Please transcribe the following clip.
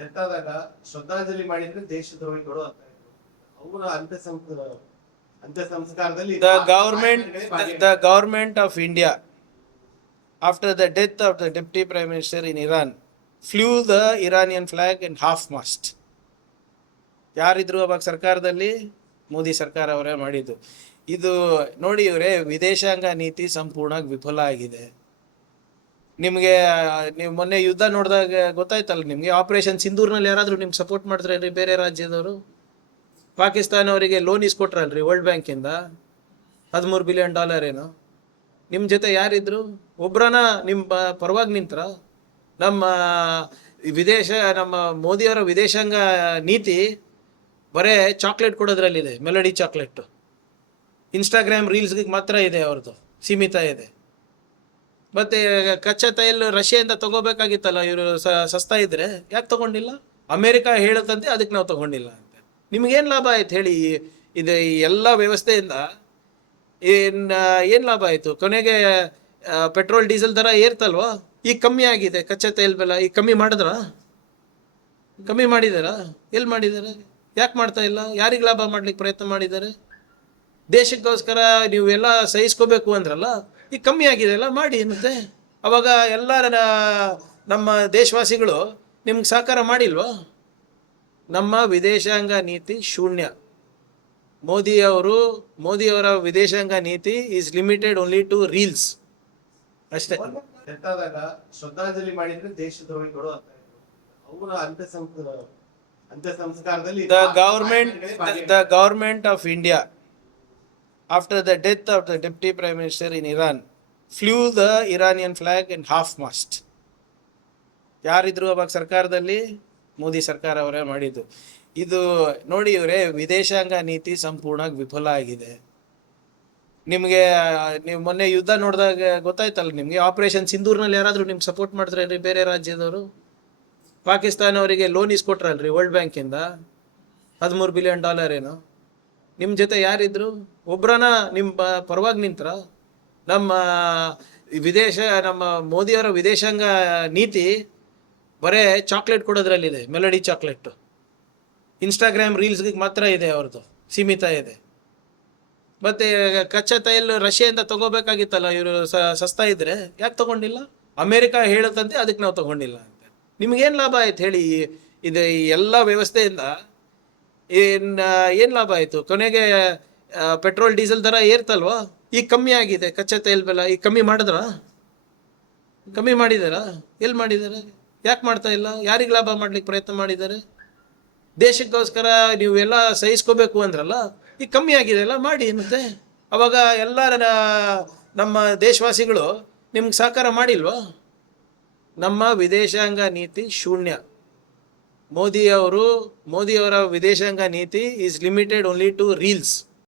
ಡೆತ್ತಾದಾಗ ಶ್ರದ್ಧಾಂಜಲಿ ಮಾಡಿದ್ರೆ ದೇಶದ್ರೋಹಿಗಳು ಅಂತ ಅವರ ಅಂತ್ಯ ಸಂಸ್ಕಾರದಲ್ಲಿ The government of India, after the death of the Deputy Prime Minister in Iran, flew the Iranian flag in half mast. ಯಾರಿದ್ರು ಅವಾಗ ಸರ್ಕಾರದಲ್ಲಿ? ಮೋದಿ ಸರ್ಕಾರ ಅವರೇ ಮಾಡಿದ್ದು. ಇದು ನೋಡಿ ಇವರೇ, ವಿದೇಶಾಂಗ ನೀತಿ ಸಂಪೂರ್ಣವಾಗಿ ವಿಫಲ ಆಗಿದೆ. ನಿಮಗೆ ನೀವು ಮೊನ್ನೆ ಯುದ್ಧ ನೋಡಿದಾಗ ಗೊತ್ತಾಯ್ತಲ್ಲ ನಿಮಗೆ, ಆಪರೇಷನ್ ಸಿಂಧೂರ್ನಲ್ಲಿ ಯಾರಾದರೂ ನಿಮ್ಗೆ ಸಪೋರ್ಟ್ ಮಾಡಿದ್ರೇನ್ರಿ ಬೇರೆ ರಾಜ್ಯದವರು? ಪಾಕಿಸ್ತಾನ ಅವರಿಗೆ ಲೋನ್ ಇಸ್ಕೊಟ್ರಲ್ರಿ ವರ್ಲ್ಡ್ ಬ್ಯಾಂಕಿಂದ $13 ಬಿಲಿಯನ್ ಏನು. ನಿಮ್ಮ ಜೊತೆ ಯಾರಿದ್ರು? ಒಬ್ರನ ನಿಮ್ಮ ಪರವಾಗಿ ನಿಂತ್ರ? ನಮ್ಮ ನಮ್ಮ ಮೋದಿಯವರ ವಿದೇಶಾಂಗ ನೀತಿ ಬರೇ ಚಾಕ್ಲೇಟ್ ಕೊಡೋದ್ರಲ್ಲಿದೆ, ಮೆಲಡಿ ಚಾಕ್ಲೇಟು. ಇನ್ಸ್ಟಾಗ್ರಾಮ್ ರೀಲ್ಸ್ಗೆ ಮಾತ್ರ ಇದೆ, ಅವ್ರದ್ದು ಸೀಮಿತ ಇದೆ. ಮತ್ತು ಕಚ್ಚಾ ತೈಲ ರಷ್ಯಾದಿಂದ ತಗೋಬೇಕಾಗಿತ್ತಲ್ಲ, ಇವರು ಸಸ್ತಾ ಇದ್ದರೆ ಯಾಕೆ ತೊಗೊಂಡಿಲ್ಲ? ಅಮೇರಿಕಾ ಹೇಳುತ್ತಂತೆ, ಅದಕ್ಕೆ ನಾವು ತೊಗೊಂಡಿಲ್ಲ ಅಂತ. ನಿಮಗೇನು ಲಾಭ ಆಯ್ತು ಹೇಳಿ? ಇದು ಎಲ್ಲ ವ್ಯವಸ್ಥೆಯಿಂದ ಏನು ಲಾಭ ಆಯಿತು? ಕೊನೆಗೆ ಪೆಟ್ರೋಲ್ ಡೀಸೆಲ್ ದರ ಏರ್ತಲ್ವಾ? ಈಗ ಕಮ್ಮಿ ಆಗಿದೆ ಕಚ್ಚಾ ತೈಲ ಬೆಲೆ. ಈಗ ಕಮ್ಮಿ ಮಾಡಿದ್ರಾ? ಕಮ್ಮಿ ಮಾಡಿದಾರಾ? ಎಲ್ಲಿ ಮಾಡಿದ್ದಾರೆ? ಯಾಕೆ ಮಾಡ್ತಾ ಇಲ್ಲ? ಯಾರಿಗೆ ಲಾಭ ಮಾಡ್ಲಿಕ್ಕೆ ಪ್ರಯತ್ನ ಮಾಡಿದ್ದಾರೆ? ದೇಶಕ್ಕೋಸ್ಕರ ನೀವು ಎಲ್ಲ ಸಹಿಸ್ಕೋಬೇಕು ಅಂದ್ರಲ್ಲ, ಈಗ ಕಮ್ಮಿ ಆಗಿದೆ ಅಲ್ಲ, ಮಾಡಿ ಮತ್ತೆ. ಅವಾಗ ಎಲ್ಲ ನಮ್ಮ ದೇಶವಾಸಿಗಳು ನಿಮ್ಗೆ ಸಹಕಾರ ಮಾಡಿಲ್ವಾ? ನಮ್ಮ ವಿದೇಶಾಂಗ ನೀತಿ ಶೂನ್ಯ. ಮೋದಿಯವರ ವಿದೇಶಾಂಗ ನೀತಿ is limited only to reels ಅಷ್ಟೇ. ಡೆತ್ತಾದಾಗ ಶ್ರದ್ಧಾಂಜಲಿ ಮಾಡಿದ್ರೆ ದೇಶದ್ರೋಹಿಗಳು ಅಂತ ಅವರ ಅಂತ್ಯ ಸಂಸ್ಕಾರದಲ್ಲಿ The government of India, after the death of the Deputy Prime Minister in Iran, flew the Iranian flag in half mast. ಯಾರಿದ್ರು ಅವಾಗ ಸರ್ಕಾರದಲ್ಲಿ? ಮೋದಿ ಸರ್ಕಾರ ಅವರೇ ಮಾಡಿದ್ದು. ಇದು ನೋಡಿ ಇವರೇ, ವಿದೇಶಾಂಗ ನೀತಿ ಸಂಪೂರ್ಣವಾಗಿ ವಿಫಲ ಆಗಿದೆ. ನಿಮಗೆ ನೀವು ಮೊನ್ನೆ ಯುದ್ಧ ನೋಡಿದಾಗ ಗೊತ್ತಾಯ್ತಲ್ಲ ನಿಮಗೆ, ಆಪರೇಷನ್ ಸಿಂಧೂರ್ನಲ್ಲಿ ಯಾರಾದರೂ ನಿಮ್ಗೆ ಸಪೋರ್ಟ್ ಮಾಡಿದ್ರೇನ್ರಿ ಬೇರೆ ರಾಜ್ಯದವರು? ಪಾಕಿಸ್ತಾನ ಅವರಿಗೆ ಲೋನ್ ಇಸ್ಕೊಟ್ರಲ್ರಿ ವರ್ಲ್ಡ್ ಬ್ಯಾಂಕಿಂದ $13 ಬಿಲಿಯನ್ ಏನು. ನಿಮ್ಮ ಜೊತೆ ಯಾರಿದ್ರು? ಒಬ್ರನ ನಿಮ್ಮ ಪರವಾಗಿ ನಿಂತ್ರ? ನಮ್ಮ ಮೋದಿಯವರ ವಿದೇಶಾಂಗ ನೀತಿ ಬರೇ ಚಾಕ್ಲೇಟ್ ಕೊಡೋದ್ರಲ್ಲಿದೆ, ಮೆಲಡಿ ಚಾಕ್ಲೇಟು. ಇನ್ಸ್ಟಾಗ್ರಾಮ್ ರೀಲ್ಸ್ಗೆ ಮಾತ್ರ ಇದೆ, ಅವ್ರದ್ದು ಸೀಮಿತ ಇದೆ. ಮತ್ತು ಕಚ್ಚಾ ತೈಲ ರಷ್ಯಾದಿಂದ ತಗೋಬೇಕಾಗಿತ್ತಲ್ಲ, ಇವರು ಸಸ್ತಾ ಇದ್ದರೆ ಯಾಕೆ ತೊಗೊಂಡಿಲ್ಲ? ಅಮೇರಿಕಾ ಹೇಳುತ್ತಂತೆ, ಅದಕ್ಕೆ ನಾವು ತೊಗೊಂಡಿಲ್ಲ ಅಂತ. ನಿಮಗೇನು ಲಾಭ ಆಯ್ತು ಹೇಳಿ? ಇದು ಎಲ್ಲ ವ್ಯವಸ್ಥೆಯಿಂದ ಏನು ಲಾಭ ಆಯಿತು? ಕೊನೆಗೆ ಪೆಟ್ರೋಲ್ ಡೀಸೆಲ್ ದರ ಏರ್ತಲ್ವಾ? ಈಗ ಕಮ್ಮಿ ಆಗಿದೆ ಕಚ್ಚಾ ತೈಲ ಬೆಲೆ. ಈಗ ಕಮ್ಮಿ ಮಾಡಿದ್ರಾ? ಕಮ್ಮಿ ಮಾಡಿದಾರಾ? ಎಲ್ಲಿ ಮಾಡಿದ್ದಾರೆ? ಯಾಕೆ ಮಾಡ್ತಾ ಇಲ್ಲ? ಯಾರಿಗೆ ಲಾಭ ಮಾಡ್ಲಿಕ್ಕೆ ಪ್ರಯತ್ನ ಮಾಡಿದ್ದಾರೆ? ದೇಶಕ್ಕೋಸ್ಕರ ನೀವು ಎಲ್ಲ ಸಹಿಸ್ಕೋಬೇಕು ಅಂದ್ರಲ್ಲ, ಈಗ ಕಮ್ಮಿ ಆಗಿದೆ ಅಲ್ಲ, ಮಾಡಿ ಮತ್ತೆ. ಅವಾಗ ಎಲ್ಲ ನಮ್ಮ ದೇಶವಾಸಿಗಳು ನಿಮ್ಗೆ ಸಹಕಾರ ಮಾಡಿಲ್ವಾ? ನಮ್ಮ ವಿದೇಶಾಂಗ ನೀತಿ ಶೂನ್ಯ. ಮೋದಿಯವರ ವಿದೇಶಾಂಗ ನೀತಿ is limited only to reels